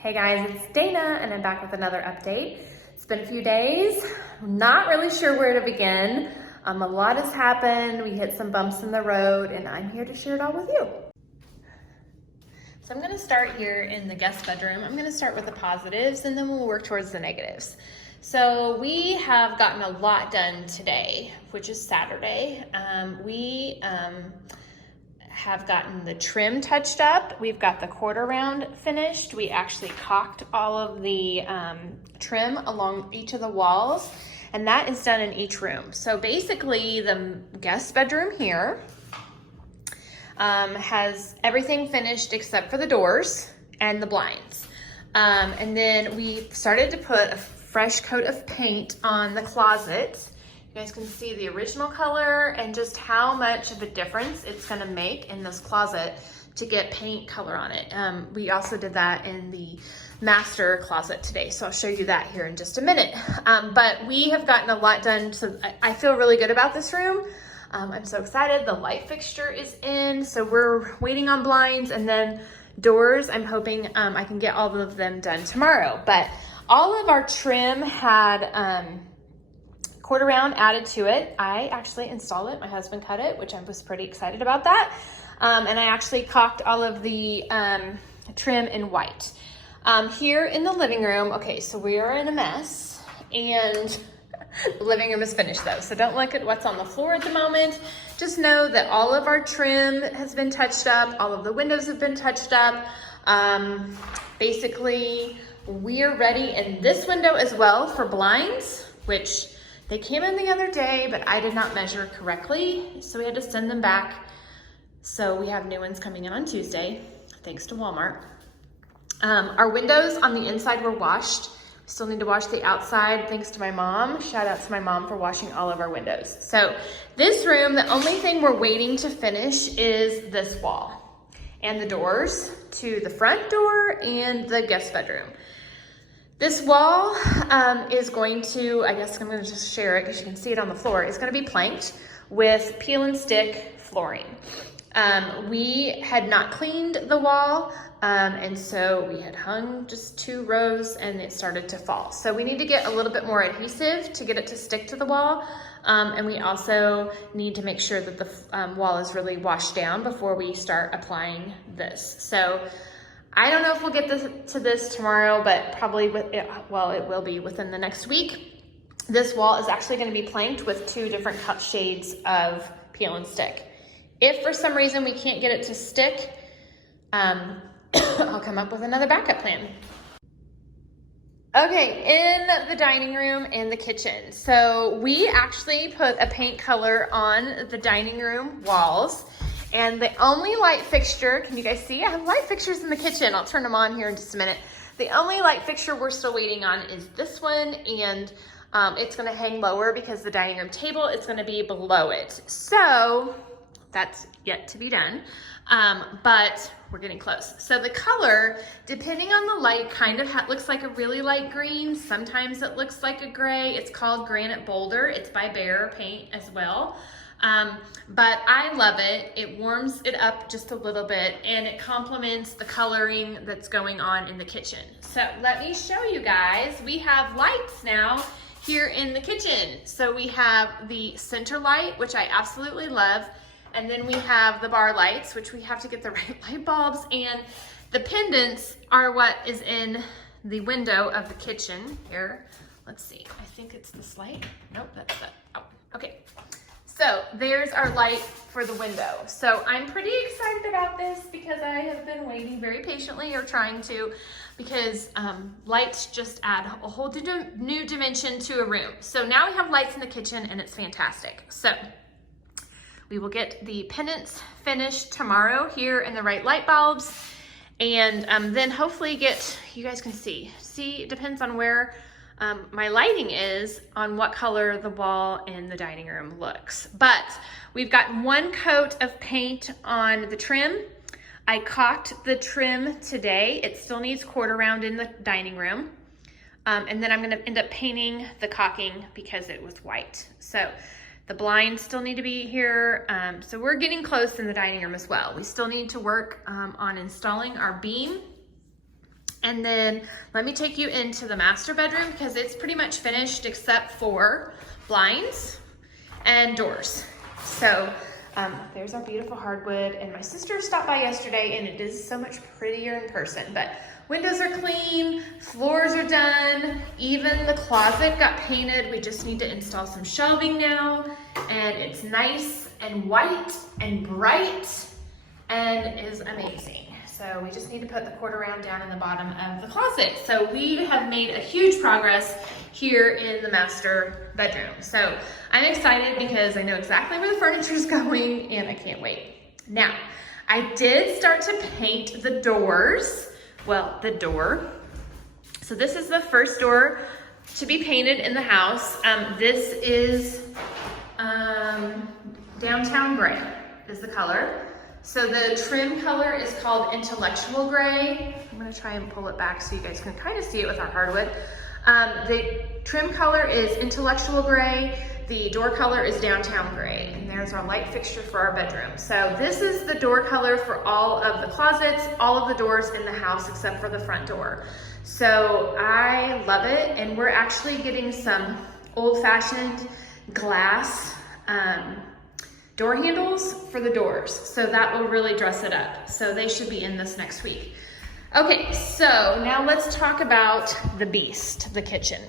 Hey guys, it's Dana and I'm back with another update. It's been a few days. I'm not really sure where to begin. A lot has happened. We hit some bumps in the road and I'm here to share it all with you. So I'm gonna start here in the guest bedroom. I'm gonna start with the positives and then we'll work towards the negatives. So we have gotten a lot done today, which is Saturday. We have gotten the trim touched up. We've got the quarter round finished. We actually caulked all of the trim along each of the walls, and that is done in each room. So basically the guest bedroom here has everything finished except for the doors and the blinds. And then we started to put a fresh coat of paint on the closet. You guys can see the original color and just how much of a difference it's gonna make in this closet to get paint color on it. We also did that in the master closet today, so I'll show you that here in just a minute. But we have gotten a lot done, so I feel really good about this room. I'm so excited. The light fixture is in, so we're waiting on blinds, and then doors, I'm hoping I can get all of them done tomorrow. But all of our trim had quarter round added to it. I actually installed it. My husband cut it, which I was pretty excited about that. And I actually caulked all of the trim in white. Here in the living room, okay, so we are in a mess and the living room is finished though. So don't look at what's on the floor at the moment. Just know that all of our trim has been touched up. All of the windows have been touched up. Basically, we are ready in this window as well for blinds, which they came in the other day, but I did not measure correctly, so we had to send them back. So we have new ones coming in on Tuesday, thanks to Walmart. Our windows on the inside were washed. We still need to wash the outside, thanks to my mom. Shout out to my mom for washing all of our windows. So this room, the only thing we're waiting to finish is this wall and the doors to the front door and the guest bedroom. This wall is going to, I guess I'm going to just share it because you can see it on the floor. It's going to be planked with peel and stick flooring. We had not cleaned the wall, and so we had hung just 2 rows and it started to fall. So we need to get a little bit more adhesive to get it to stick to the wall. And we also need to make sure that the wall is really washed down before we start applying this. So I don't know if we'll get to this tomorrow, but probably it will be within the next week. This wall is actually going to be planked with 2 different cut shades of peel and stick. If for some reason we can't get it to stick, I'll come up with another backup plan. Okay, in the dining room and the kitchen. So we actually put a paint color on the dining room walls. And the only light fixture, can you guys see? I have light fixtures in the kitchen. I'll turn them on here in just a minute. The only light fixture we're still waiting on is this one, and it's gonna hang lower because the dining room table is gonna be below it. So that's yet to be done, but we're getting close. So the color, depending on the light, kind of looks like a really light green. Sometimes it looks like a gray. It's called Granite Boulder. It's by Behr Paint as well. But I love it. It warms it up just a little bit and it complements the coloring that's going on in the kitchen. So let me show you guys. We have lights now here in the kitchen. So we have the center light, which I absolutely love. And then we have the bar lights, which we have to get the right light bulbs. And the pendants are what is in the window of the kitchen here. Let's see, I think it's this light. Nope, that's the, oh, okay. So there's our light for the window. So I'm pretty excited about this because I have been waiting very patiently, or trying to, because lights just add a whole new dimension to a room. So now we have lights in the kitchen and it's fantastic. So we will get the pendants finished tomorrow here in the right light bulbs, and then hopefully get, you guys can see, it depends on where my lighting is on what color the wall in the dining room looks. But we've got 1 coat of paint on the trim. I caulked the trim today. It still needs quarter round in the dining room. And then I'm gonna end up painting the caulking because it was white. So the blinds still need to be here. So we're getting close in the dining room as well. We still need to work on installing our beam And then let me take you into the master bedroom because it's pretty much finished except for blinds and doors. So there's our beautiful hardwood, and my sister stopped by yesterday and it is so much prettier in person, but windows are clean, floors are done, even the closet got painted. We just need to install some shelving now, and it's nice and white and bright and is amazing. So we just need to put the quarter round down in the bottom of the closet. So we have made a huge progress here in the master bedroom. So I'm excited because I know exactly where the furniture is going and I can't wait. Now, I did start to paint the doors. Well, the door. So this is the first door to be painted in the house. This is downtown gray is the color. So the trim color is called intellectual gray. I'm gonna try and pull it back so you guys can kind of see it with our hardwood. The trim color is intellectual gray. The door color is downtown gray. And there's our light fixture for our bedroom. So this is the door color for all of the closets, all of the doors in the house except for the front door. So I love it. And we're actually getting some old-fashioned glass door handles for the doors. So that will really dress it up. So they should be in this next week. Okay, so now let's talk about the beast, the kitchen.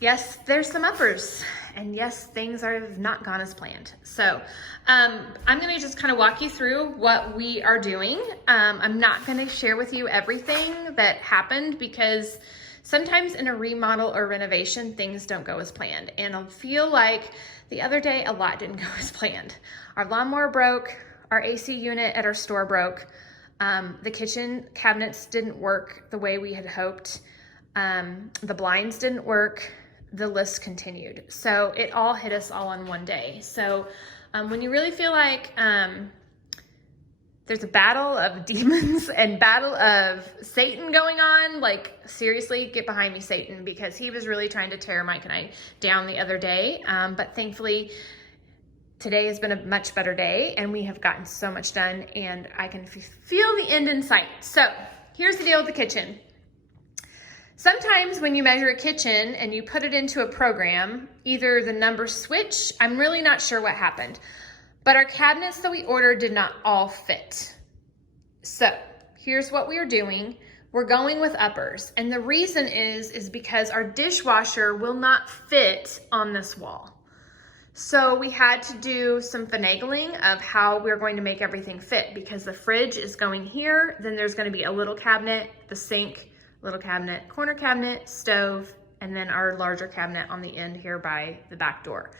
Yes, there's some uppers, and yes, things have not gone as planned. So I'm gonna just kind of walk you through what we are doing. I'm not gonna share with you everything that happened because sometimes in a remodel or renovation, things don't go as planned. And I feel like the other day, a lot didn't go as planned. Our lawnmower broke, our AC unit at our store broke, the kitchen cabinets didn't work the way we had hoped, the blinds didn't work, the list continued. So it all hit us all on one day. So when you really feel like there's a battle of demons and battle of Satan going on, like seriously, get behind me, Satan, because he was really trying to tear Mike and I down the other day. But thankfully, today has been a much better day and we have gotten so much done and I can feel the end in sight. So here's the deal with the kitchen. Sometimes when you measure a kitchen and you put it into a program, either the numbers switch, I'm really not sure what happened, but our cabinets that we ordered did not all fit. So here's what we are doing. We're going with uppers. And the reason is because our dishwasher will not fit on this wall. So we had to do some finagling of how we're going to make everything fit because the fridge is going here. Then there's going to be a little cabinet, the sink, little cabinet, corner cabinet, stove, and then our larger cabinet on the end here by the back door.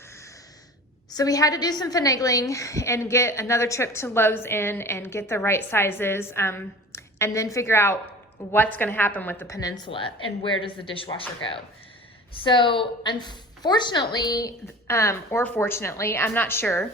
So we had to do some finagling and get another trip to Lowe's in and get the right sizes and then figure out what's going to happen with the peninsula and where does the dishwasher go. So unfortunately, or fortunately, I'm not sure,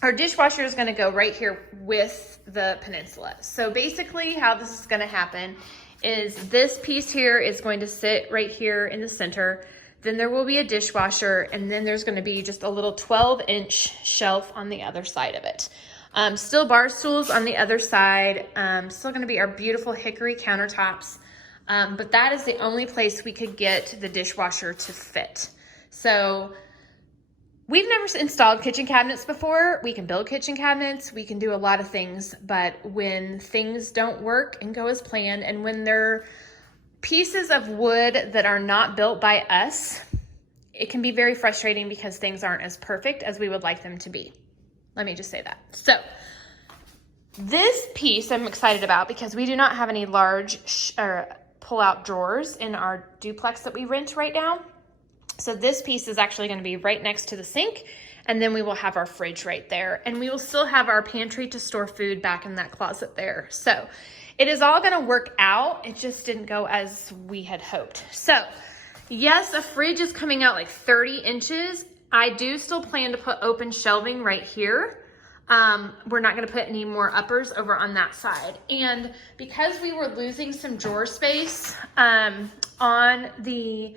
our dishwasher is going to go right here with the peninsula. So basically how this is going to happen is this piece here is going to sit right here in the center. Then there will be a dishwasher, and then there's going to be just a little 12-inch shelf on the other side of it. Still bar stools on the other side. Still going to be our beautiful hickory countertops. But that is the only place we could get the dishwasher to fit. So we've never installed kitchen cabinets before. We can build kitchen cabinets. We can do a lot of things. But when things don't work and go as planned, and when they're pieces of wood that are not built by us, it can be very frustrating because things aren't as perfect as we would like them to be. Let me just say that. So this piece I'm excited about because we do not have any large pull-out drawers in our duplex that we rent right now. So this piece is actually going to be right next to the sink, and then we will have our fridge right there, and we will still have our pantry to store food back in that closet there. So it is all going to work out. It just didn't go as we had hoped. So yes, a fridge is coming out like 30 inches. I do still plan to put open shelving right here. We're not going to put any more uppers over on that side. And because we were losing some drawer space on the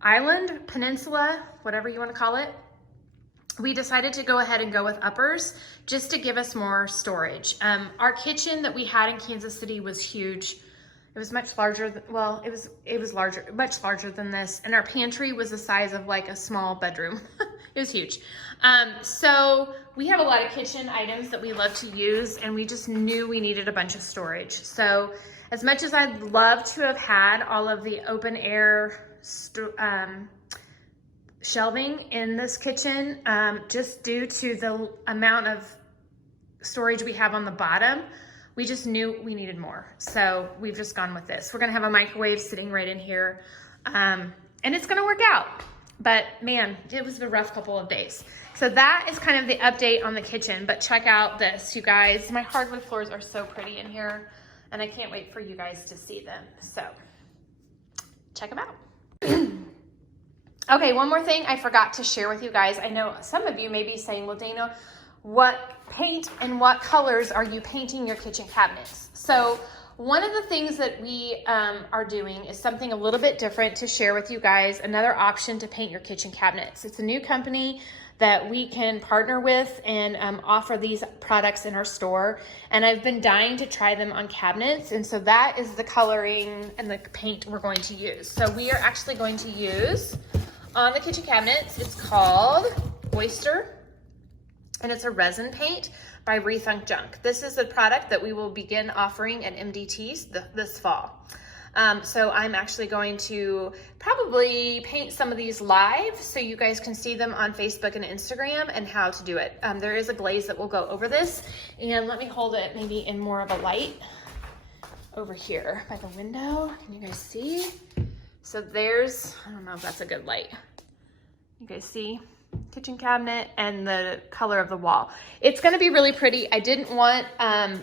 island, peninsula, whatever you want to call it, we decided to go ahead and go with uppers just to give us more storage. Our kitchen that we had in Kansas City was huge. It was much larger, well, it was larger, much larger than this. And our pantry was the size of like a small bedroom. It was huge. So we have a lot of kitchen items that we love to use, and we just knew we needed a bunch of storage. So as much as I'd love to have had all of the open air shelving in this kitchen, just due to the amount of storage we have on the bottom, we just knew we needed more. So we've just gone with this. We're gonna have a microwave sitting right in here, and it's gonna work out. But man, it was a rough couple of days. So that is kind of the update on the kitchen, but check out this, you guys. My hardwood floors are so pretty in here, and I can't wait for you guys to see them. So check them out. Okay, one more thing I forgot to share with you guys. I know some of you may be saying, well, Dana, what paint and what colors are you painting your kitchen cabinets? So one of the things that we are doing is something a little bit different to share with you guys, another option to paint your kitchen cabinets. It's a new company that we can partner with and offer these products in our store. And I've been dying to try them on cabinets. And so that is the coloring and the paint we're going to use. So we are actually going to use on the kitchen cabinets, it's called Oyster, and it's a resin paint by Rethunk Junk. This is a product that we will begin offering at MDT this fall. So I'm actually going to probably paint some of these live so you guys can see them on Facebook and Instagram and how to do it. There is a glaze that will go over this, and let me hold it maybe in more of a light over here by the window. Can you guys see? So there's, I don't know if that's a good light. You guys see? Kitchen cabinet and the color of the wall. It's going to be really pretty. I didn't want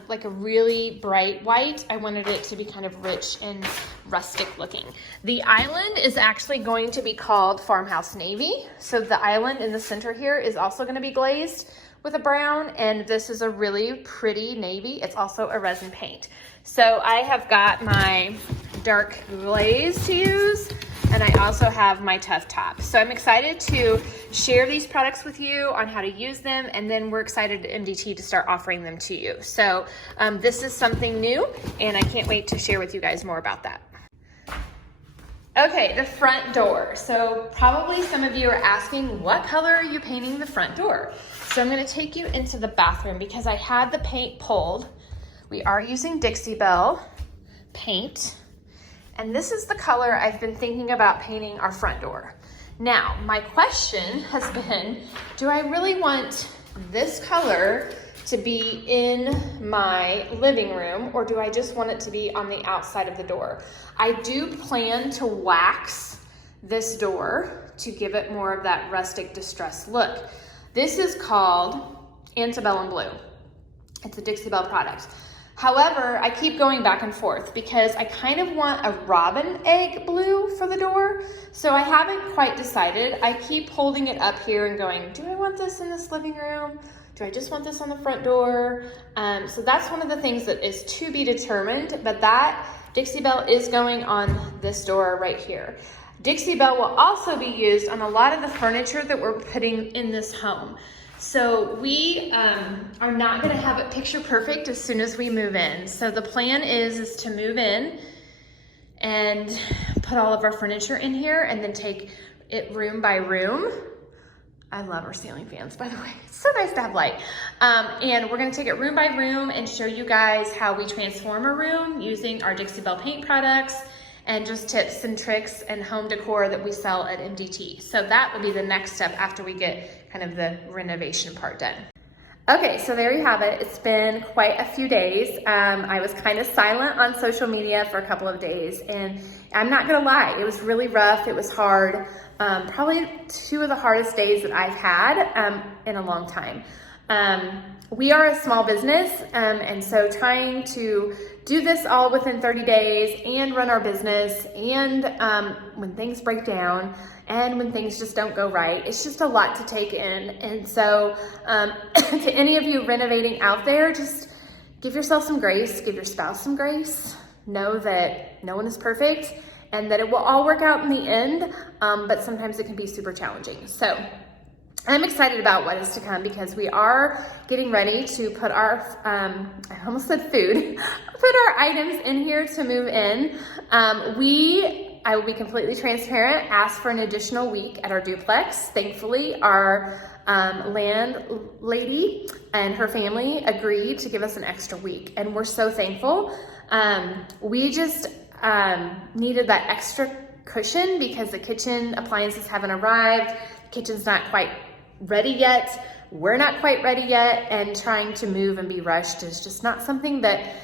like a really bright white. I wanted it to be kind of rich and rustic looking. The island is actually going to be called Farmhouse Navy. So the island in the center here is also going to be glazed with a brown, and this is a really pretty navy. It's also a resin paint. So I have got my dark glaze to use, and I also have my tough top. So I'm excited to share these products with you on how to use them, and then we're excited at MDT to start offering them to you. So this is something new, and I can't wait to share with you guys more about that. Okay, the front door. So probably some of you are asking, what color are you painting the front door? So I'm gonna take you into the bathroom because I had the paint pulled. We are using Dixie Belle paint. And this is the color I've been thinking about painting our front door. Now, my question has been, do I really want this color to be in my living room, or do I just want it to be on the outside of the door? I do plan to wax this door to give it more of that rustic distressed look. This is called Antebellum Blue. It's a Dixie Belle product. However, I keep going back and forth because I kind of want a robin egg blue for the door. So I haven't quite decided. I keep holding it up here and going, do I want this in this living room? Do I just want this on the front door? So that's one of the things that is to be determined, but that Dixie Belle is going on this door right here. Dixie Belle will also be used on a lot of the furniture that we're putting in this home. So we are not gonna have it picture perfect as soon as we move in. So the plan is to move in and put all of our furniture in here and then take it room by room. I love our ceiling fans, by the way. It's so nice to have light. And we're gonna take it room by room and show you guys how we transform a room using our Dixie Belle paint products and just tips and tricks and home decor that we sell at MDT. So that will be the next step after we get kind of the renovation part done. Okay, so there you have it. It's been quite a few days. I was kind of silent on social media for a couple of days, and I'm not gonna lie, it was really rough, it was hard. Probably two of the hardest days that I've had in a long time. We are a small business, and so trying to do this all within 30 days and run our business, and when things break down and when things just don't go right, it's just a lot to take in. And so to any of you renovating out there, just give yourself some grace, give your spouse some grace. Know that no one is perfect and that it will all work out in the end, but sometimes it can be super challenging. So I'm excited about what is to come because we are getting ready to put our, I almost said food, put our items in here to move in. I will be completely transparent, asked for an additional week at our duplex. Thankfully, our landlady and her family agreed to give us an extra week, and we're so thankful. We just needed that extra cushion because the kitchen appliances haven't arrived. The kitchen's not quite ready yet. We're not quite ready yet, and trying to move and be rushed is just not something that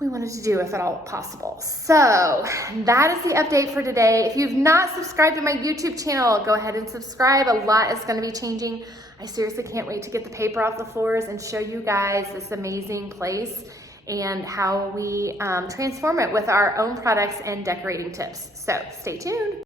we wanted to do if at all possible. So that is the update for today. If you've not subscribed to my YouTube channel, go ahead and subscribe. A lot is going to be changing. I seriously can't wait to get the paper off the floors and show you guys this amazing place and how we transform it with our own products and decorating tips. So stay tuned.